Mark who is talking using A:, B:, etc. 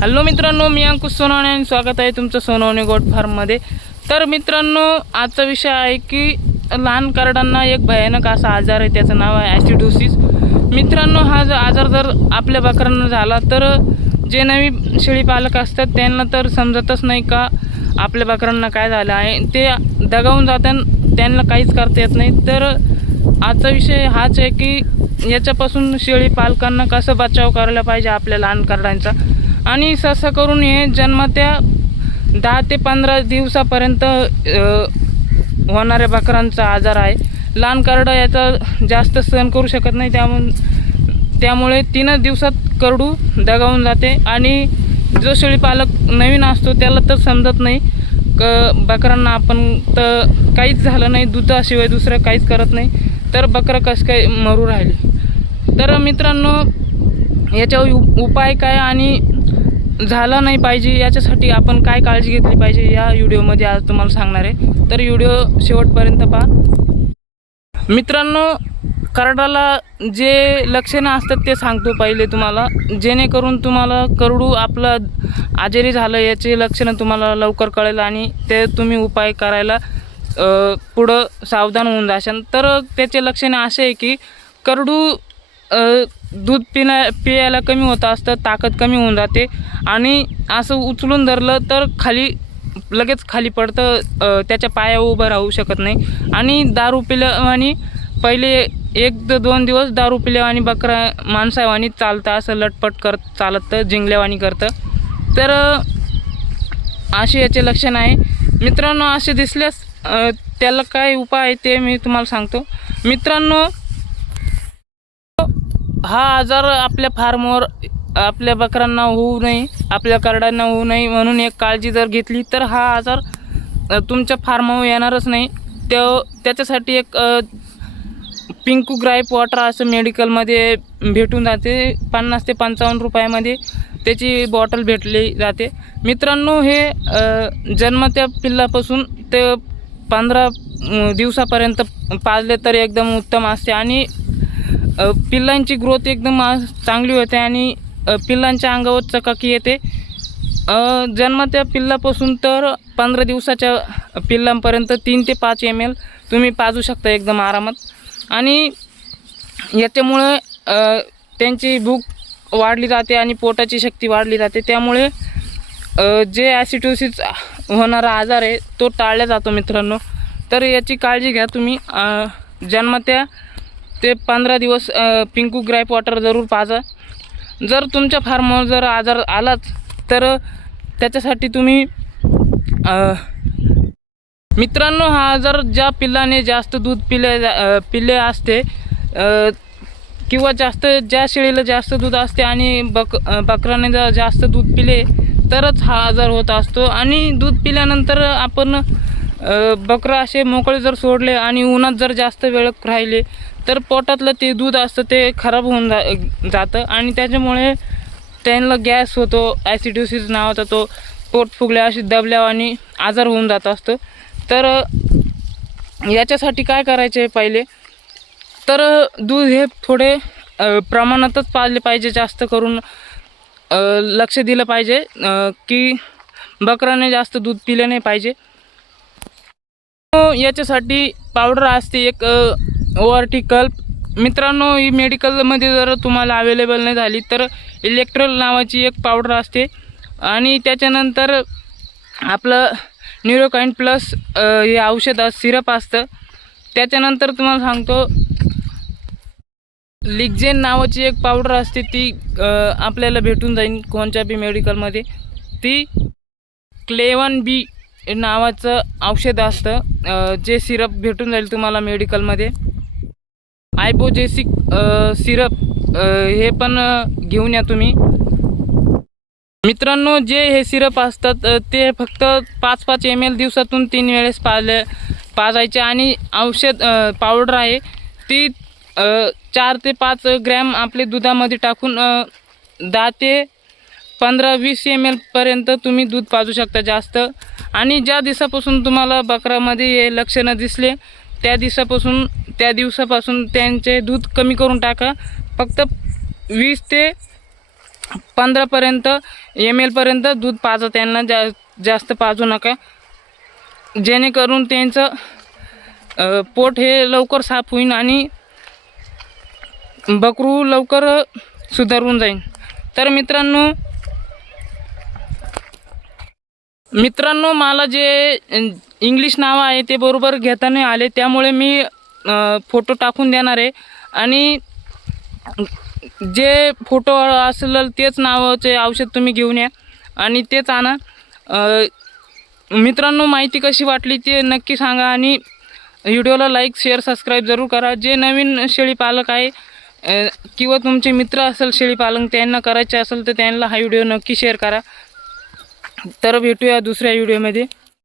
A: Hello मित्रांनो मी अंकुश सोनवणे आणि स्वागत आहे तुमचं सोनवणे गोट फार्ममध्ये. तर मित्रांनो आजचा विषय आहे की लहान कार्डांना एक भयानक असा आजार आहे त्याचं नाव आहे ॲसिडोसिस मित्रांनो हा जर आजार जर आपल्या बकरांना झाला तर जे नवी शेळी पालक असतात त्यांना तर समजतच नाही का आपल्या बकरांना काय झालं आहे. ते दगावून जातात त्यांना काहीच करता येत नाही. तर आजचा विषय हाच आहे की याच्यापासून शेळी पालकांना कसं बचाव करायला पाहिजे आपल्या लहान कार्डांचा? आणि सहसा करून हे जन्मत्या दहा ते पंधरा दिवसापर्यंत होणाऱ्या बकरांचा आजार आहे. लहान करडं याचा जास्त सहन करू शकत नाही त्यामुळे त्यामुळे तीनच दिवसात करडू दगावून जाते. आणि जो शेळीपालक नवीन असतो त्याला तर समजत नाही. क बकरांना आपण तर काहीच झालं नाही दुधाशिवाय दुसरं काहीच करत नाही. तर बकरं कसं काय मरू राहिले? तर मित्रांनो याच्यावर उपाय काय आणि झालं नाही पाहिजे याच्यासाठी आपण काय काळजी घेतली पाहिजे या व्हिडिओमध्ये आज तुम्हाला सांगणार आहे. तर व्हिडिओ शेवटपर्यंत पहा. मित्रांनो करडाला जे लक्षणं असतात ते सांगतो पहिले तुम्हाला. जेणेकरून तुम्हाला करडू आपलं आजारी झालं याचे लक्षणं तुम्हाला लवकर कळेल आणि ते तुम्ही उपाय करायला पुढं सावधान होऊन जाशाल. तर त्याचे लक्षणे असे आहे की करडू दूध पिण्या पियायला कमी होत असतं ताकद कमी होऊन जाते. आणि असं उचलून धरलं तर खाली लगेच खाली पडतं त्याच्या पाया उभं राहू शकत नाही. आणि दारू पिल्यावानी पहिले एक द- दोन दिवस दारू पिल्यावानी बकरा माणसावानी चालतं असं लटपट करत चालत जिंगल्यावानी करतं. तर असे याचे लक्षण आहे. मित्रांनो असे दिसल्यास त्याला काय उपाय आहे ते मी तुम्हाला सांगतो. मित्रांनो हा आजार आपल्या फार्मवर आपल्या बकरांना होऊ नये आपल्या करडांना होऊ नये म्हणून एक काळजी जर घेतली तर हा आजार तुमच्या फार्मावर येणारच नाही. त्या त्याच्यासाठी एक पिंकू ग्राईप वॉटर असं मेडिकलमध्ये भेटून जाते. पन्नास ते पंचावन्न रुपयामध्ये त्याची बॉटल भेटली जाते. मित्रांनो हे जन्म जन्मत्या पिल्लापासून ते पंधरा दिवसापर्यंत पाजले तर एकदम उत्तम असते. आणि पिल्लांची ग्रोथ एकदम चांगली होते आणि पिल्लांच्या अंगावर चकाकी येते. अ, पिल्लापासून तर पंधरा दिवसाच्या पिल्लांपर्यंत तीन ते पाच एम एल तुम्ही पाजू शकता एकदम आरामात. आणि याच्यामुळे त्यांची भूक वाढली जाते आणि पोटाची शक्ती वाढली जाते. त्यामुळे जे ॲसिटोसिस होणारा आजार आहे तो टाळला जातो मित्रांनो. तर याची काळजी घ्या तुम्ही. जन्म त्या ते पंधरा दिवस पिंकू ग्राईप वॉटर जरूर पाजा. जर तुमच्या फार्मवर जर आजार आलाच तर त्याच्यासाठी तुम्ही मित्रांनो हा आजार ज्या पिल्लाने जास्त दूध पिले जा- पिले असते किंवा जास्त ज्या शेळीला जास्त दूध असते आणि बक अ, बकराने जर जास्त दूध पिले तरच हा आजार होत असतो. आणि दूध पिल्यानंतर आपण बकरं असे मोकळे जर सोडले आणि उन्हात जर जास्त वेळ राहिले तर पोटातलं ते दूध असतं ते खराब होऊन जा जातं. आणि त्याच्यामुळे त्यांना गॅस होतो ॲसिडोसिस नावाचा तो पोट फुगल्या अशी दबल्या आणि आजार होऊन जात असतो. तर याच्यासाठी काय करायचे पहिले? तर दूध हे थोडे प्रमाणातच पाळले पाहिजे जास्त करून लक्ष दिलं पाहिजे की बकराने जास्त दूध पिलं नाही पाहिजे. याच्यासाठी पावडर असते एक ओ मित्रांनो ही मेडिकलमध्ये जर तुम्हाला अवेलेबल नाही झाली तर इलेक्ट्रल नावाची एक पावडर असते. आणि त्याच्यानंतर आपलं न्यूरोकाइन प्लस हे औषध सिरप असतं. त्याच्यानंतर तुम्हाला सांगतो लिग्जेन नावाची एक पावडर असते ती आपल्याला भेटून जाईल कोणत्या बी मेडिकलमध्ये ती क्लेवन बी नावाचं औषध असतं. जे सिरप भेटून जाईल तुम्हाला मेडिकलमध्ये. आयबोजेसिक सिरप हे पण घेऊन या तुम्ही. मित्रांनो जे हे सिरप असतात ते फक्त पाच पाच एम एल दिवसातून तीन वेळेस पाजले पाजायचे आणि औषध पावडर आहे. ती चार ते पाच ग्रॅम आपले दुधामध्ये टाकून दहा ते पंधरा वीस एम एलपर्यंत तुम्ही दूध पाजू शकता जास्त. आणि ज्या दिवसापासून तुम्हाला बकरामध्ये हे लक्षणं दिसले त्या दिवसापासून त्या दिवसापासून त्यांचे दूध कमी करून टाका. फक्त वीस ते पंधरापर्यंत एम एलपर्यंत दूध पाजा त्यांना जा जास्त पाजू नका. जेणेकरून त्यांचं पोट हे लवकर साफ होईन आणि बकरू लवकर सुधारून जाईन. तर मित्रांनो मित्रांनो मला जे इंग्लिश नाव आहे ते बरोबर घेता नाही आले त्यामुळे मी फोटो टाकून देणार आहे. आणि जे फोटो असेल तेच नावाचे औषध तुम्ही घेऊन या. आणि तेच आणा. मित्रांनो माहिती कशी वाटली ते नक्की सांगा. आणि व्हिडिओला लाईक शेअर सबस्क्राईब जरूर करा. जे नवीन शेळीपालक आहे किंवा तुमचे मित्र असेल शेळीपालक त्यांना करायचे असेल तर त्यांना हा व्हिडिओ नक्की शेअर करा. तर भेटूया दुसऱ्या व्हिडिओमध्ये